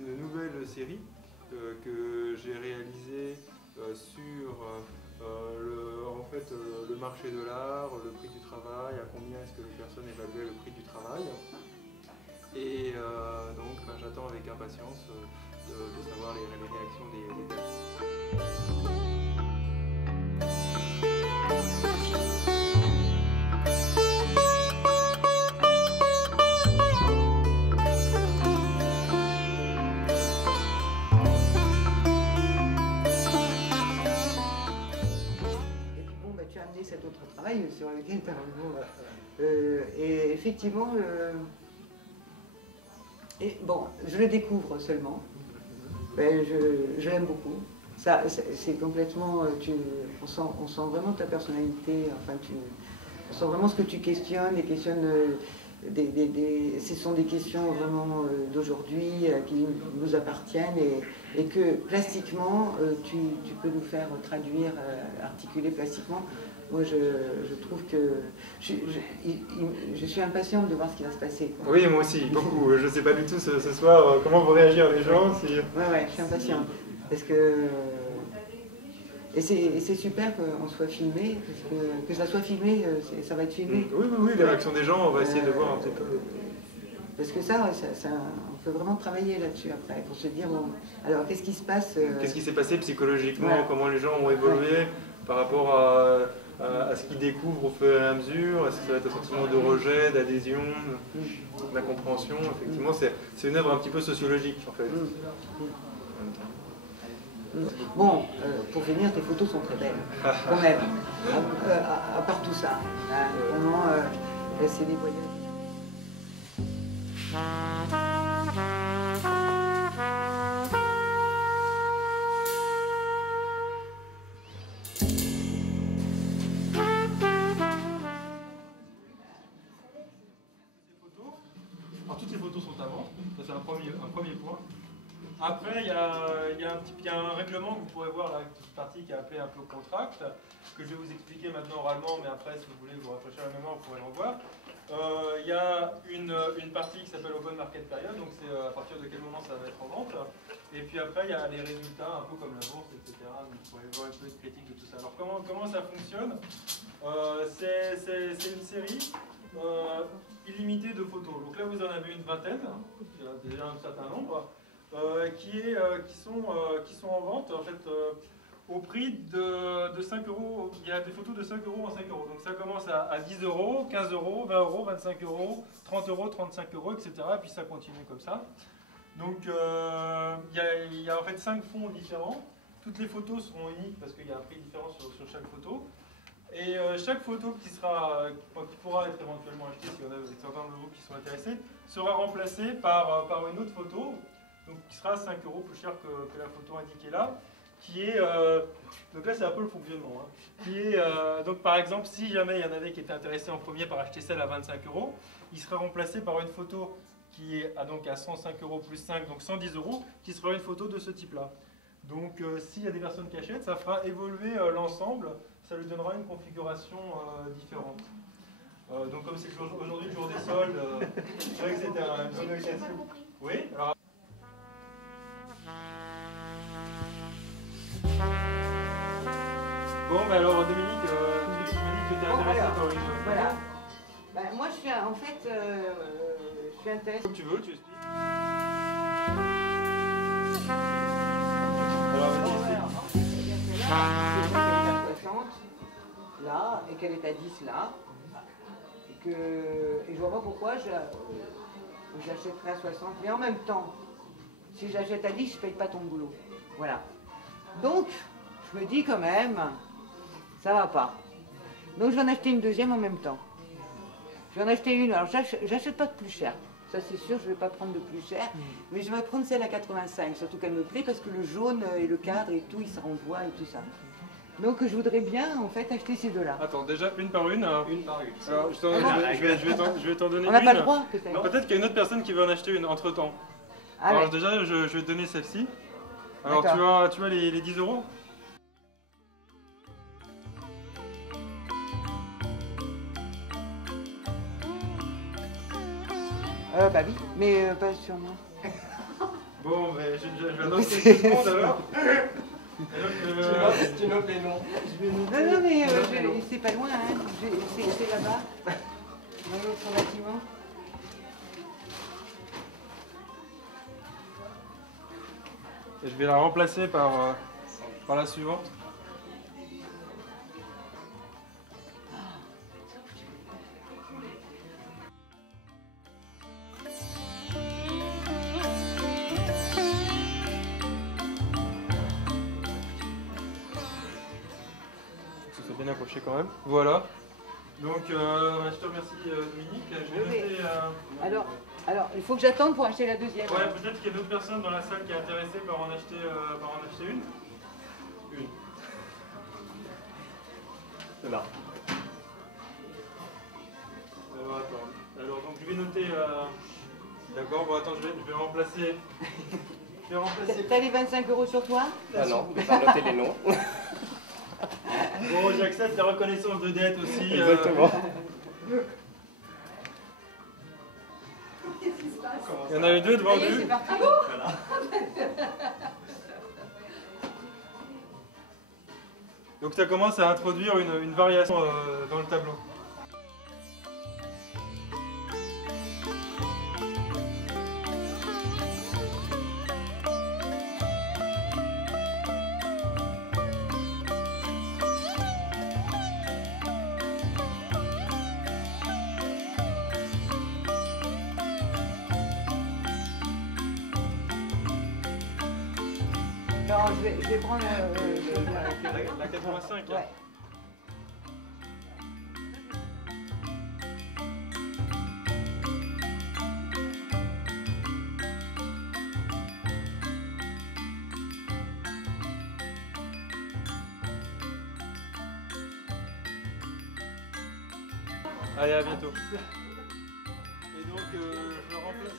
une nouvelle série que j'ai réalisée sur en fait, le marché de l'art, le prix du travail, à combien est-ce que les personnes évaluaient le prix du travail. Et donc j'attends avec impatience de savoir les réactions des personnes. Cet autre travail sur lequel tu as et effectivement, bon, je le découvre seulement, mais je l'aime beaucoup. Ça, c'est complètement, on sent vraiment ta personnalité, enfin, on sent vraiment ce que tu questionnes, et questionnes, ce sont des questions vraiment d'aujourd'hui qui nous appartiennent et que plastiquement, tu peux nous faire traduire, articuler plastiquement. Moi, je trouve que je suis impatiente de voir ce qui va se passer, quoi. Oui, moi aussi, beaucoup. Je ne sais pas du tout ce soir comment vont réagir les gens. Si... Ouais, je suis impatiente. Parce que... Et c'est super qu'on soit filmé, parce que je la sois filmée, ça va être filmé. Oui, les réactions des gens, on va essayer de voir un petit peu. Parce que ça, on peut vraiment travailler là-dessus après, pour se dire, bon, alors qu'est-ce qui se passe Qu'est-ce qui s'est passé psychologiquement, voilà. Comment les gens ont évolué par rapport à ce qu'ils découvrent au fur et à mesure. Est-ce que ça va être un sentiment de rejet, d'adhésion, d'incompréhension? Effectivement, c'est une œuvre un petit peu sociologique, en fait. Bon, pour finir, tes photos sont très belles, quand même, à part tout ça. Hein, vraiment, c'est des voyages. Alors, toutes les photos sont à vendre, ça c'est un premier point. Après, il y a un règlement que vous pourrez voir là, cette partie qui est appelée un peu contract, que je vais vous expliquer maintenant oralement, mais après, si vous voulez vous rafraîchir la mémoire, vous pourrez le revoir. Il y a une partie qui s'appelle Open Market Period, donc c'est à partir de quel moment ça va être en vente. Et puis après, il y a les résultats, un peu comme la bourse, etc. Donc vous pourrez voir un peu de critique de tout ça. Alors comment ça fonctionne? C'est une série illimitée de photos. Donc là, vous en avez une vingtaine, il y a déjà un certain nombre. Qui sont en vente en fait, au prix de 5 euros. Il y a des photos de 5 euros en 5 euros. Donc ça commence à 10 euros, 15 euros, 20 euros, 25 euros, 30 euros, 35 euros, etc. Et puis ça continue comme ça. Donc il y a en fait 5 fonds différents. Toutes les photos seront uniques parce qu'il y a un prix différent sur chaque photo. Et chaque photo qui pourra être éventuellement achetée, s'il y en a certains de vous qui sont intéressés, sera remplacée par une autre photo. Donc, qui sera 5 euros plus cher que la photo indiquée là, qui est, donc là c'est un peu le fonctionnement, hein, qui est, donc par exemple si jamais il y en avait qui étaient intéressés en premier par acheter celle à 25 euros, il sera remplacé par une photo qui est donc à 105 euros plus 5, donc 110 euros, qui sera une photo de ce type là. Donc s'il y a des personnes qui achètent, ça fera évoluer l'ensemble, ça lui donnera une configuration différente. Donc comme c'est aujourd'hui le jour des soldes, c'est vrai que c'était une bonne occasion. Oui, alors, bon, bah alors Dominique, tu étais intéressée par une... Voilà. Ben, moi, je suis en fait, je suis intéressée. Comme tu veux, tu expliques. Alors, vas-y, c'est qu'elle est à 60 là, et qu'elle est à 10 là. Et je vois pas pourquoi j'achèterais à 60. Mais en même temps, si j'achète à 10, je paye pas ton boulot. Voilà. Donc, je me dis quand même, ça va pas. Donc je vais en acheter une deuxième en même temps. Je vais en acheter une, alors j'achète pas de plus cher. Ça c'est sûr, je vais pas prendre de plus cher. Mais je vais prendre celle à 85, surtout qu'elle me plaît parce que le jaune et le cadre et tout, il se renvoie et tout ça. Donc je voudrais bien en fait acheter ces deux-là. attends, déjà une par une. Une par une. Alors, je vais t'en donner On une. n'a pas le droit peut-être. Non, peut-être qu'il y a une autre personne qui veut en acheter une entre temps. Ah, alors ouais. déjà, je vais te donner celle-ci. Alors tu as les 10 euros. Bah oui, mais pas sur moi. Bon, je vais attendre quelques secondes alors. Tu notes les noms. Non, non, mais c'est pas loin, hein. C'est là-bas, dans l'autre bâtiment. Et je vais la remplacer par la suivante. Bien approché quand même. Voilà. Donc je te remercie Dominique. Je vais noter, Alors, il faut que j'attende pour acheter la deuxième. ouais, peut-être qu'il y a d'autres personnes dans la salle qui est intéressée par en acheter une. Une. C'est là. Attends. Alors donc je vais noter. D'accord. Bon attends, je vais remplacer. T'as les 25 € sur toi? Ah non, je vais pas noter les noms. Bon, j'accepte la reconnaissance de dette aussi. Exactement. Il y en avait deux de vendus. C'est parti. Voilà. Donc ça commence à introduire une variation dans le tableau. Alors, je vais prendre La 85. Ouais. Allez, à bientôt. Et donc, je remplace.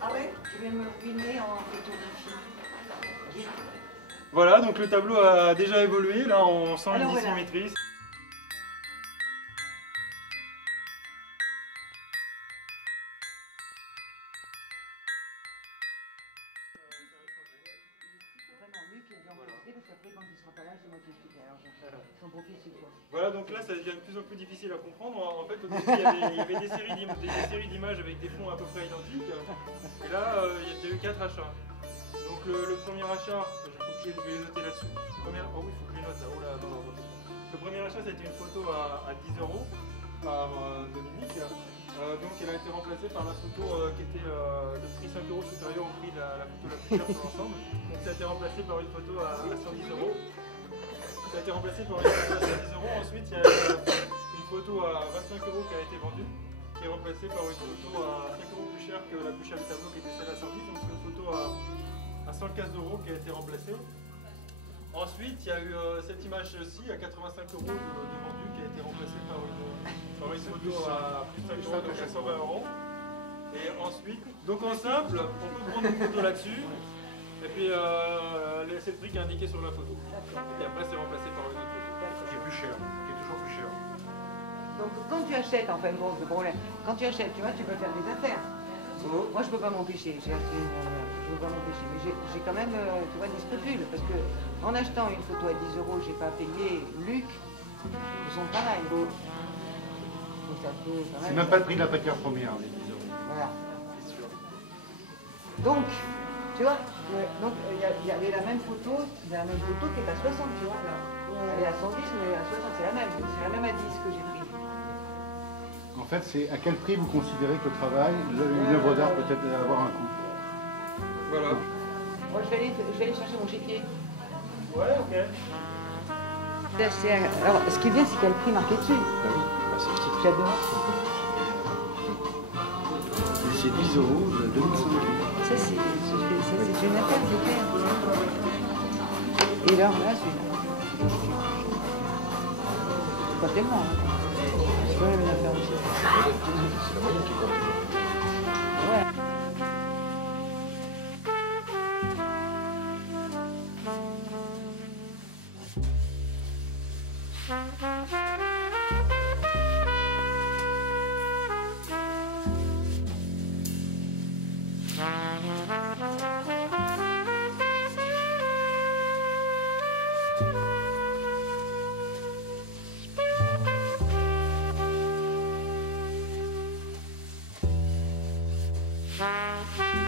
Ah ouais? Je vais me filmer en photographie. Voilà, donc le tableau a déjà évolué. Là, on sent Alors, une voilà. dissymétrie. Vraiment, Luc, j'en profite parce qu'après, quand il sera pas là, c'est moi qui explique. Alors, j'en profite, c'est toi. Voilà, donc là, ça devient de plus en plus difficile à comprendre. En fait, au début, il y avait des séries d'images avec des fonds à peu près identiques. Et là, il y a eu 4 achats. Donc le premier achat, je vais les noter là-dessus. Oh oui, il faut que je les note là. Oh là, non, non. Le premier achat, c'était une photo à 10 € par Dominique. Donc elle a été remplacée par la photo qui était de prix 5 € supérieur au prix de la photo la plus chère sur l'ensemble. Donc ça a été remplacé par une photo à 110 €. Ça a été remplacé par une photo à 110 €. Ensuite, il y a une photo à 25 € qui a été vendue, qui est remplacée par une photo à 5 € plus chère que la plus chère du tableau qui était celle à 110. Donc c'est une photo à 115 € qui a été remplacée. Ensuite, il y a eu cette image-ci à 85 € de vendu qui a été remplacée par une photo à plus de 5 €, donc à 120 €. Et ensuite, donc en simple, on peut prendre une photo là-dessus. Et puis c'est le prix qui est indiqué sur la photo. Et après c'est remplacé par une autre photo. Qui est plus cher, qui est toujours plus cher. Donc, quand tu achètes, en fin de compte, le problème, quand tu achètes, tu vois, tu peux faire des affaires. Moi, je peux pas m'empêcher. Je peux pas m'empêcher. Mais j'ai quand même, tu vois, des scrupules. Parce que en achetant une photo à 10 €, j'ai pas payé Luc de son travail. Donc, ça peut quand C'est même. même pas le prix de la matière première, les 10 €. Voilà. C'est sûr. Donc, tu vois, donc il y avait la même photo qui est à 60, tu vois, là. Elle est à 110, mais à 60, c'est la même. C'est la même à 10 que j'ai pris. En fait, c'est à quel prix vous considérez que le travail, une œuvre d'art peut avoir un coût? Voilà. Moi, je vais aller chercher mon chéquier. Ouais, ok. Alors, ce qui est bien, c'est qu'il y a le prix marqué dessus. Ah oui, c'est le titre. J'adore. C'est 10 € de 2100 €. Ça, c'est une affaire, c'est clair. Et alors, là, celui-là. Pas tellement. Hein. C'est quand même une affaire aussi. C'est la moyenne qui compte. Ouais. Thank you.